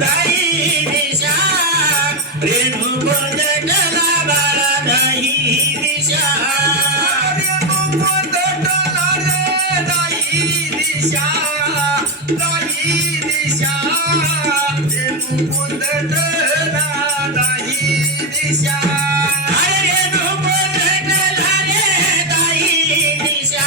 दाई दिशा रेणू नटला बाळा दाई दिशा. रेणू पदटला रे दाही दिशा दाही दिशा दिशा अरे रे दाई दिशा.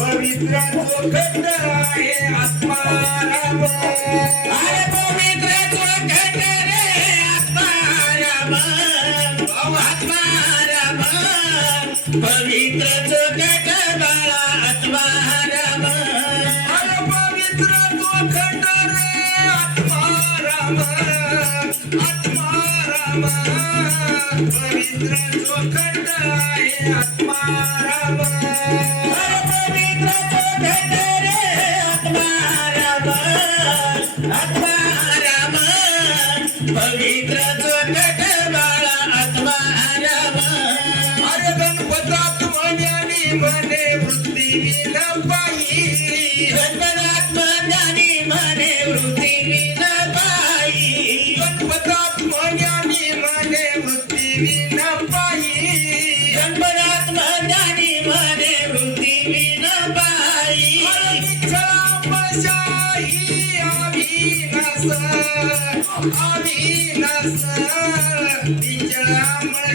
पवित्र रेणू अनुक्रमानो तन्मात्रा घनदाट पवित्र चोखट आत्माराम आत्माराम आत्माराम पवित्र चोकट बाळा आत्माराम पवित्र रे. पवित्र चोखट आहे आत्माराम पवित्र चोकट रे आत्माराम आत्माराम पवित्र चोकट बाळा आत्माराम अरे गणपतात म्हणे वृत्ती पायी म्हणे वृत्ती म्हणे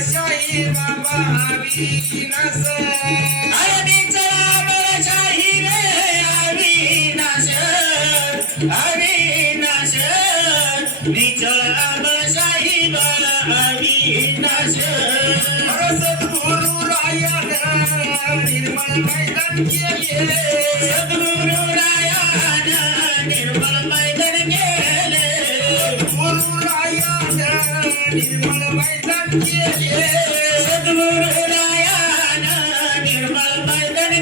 शाही बाबा अविनाश शाही रे अविनाश अविनाश निचळ शाही अविनाश सद्गुरु निर्मल मैदान केले सद्गुरु रायान निर्मल मैदान गेले गुरु रायन निर्मल मैदान केले सद्गुरु निर्मल मैदान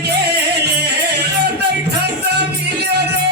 मिले रे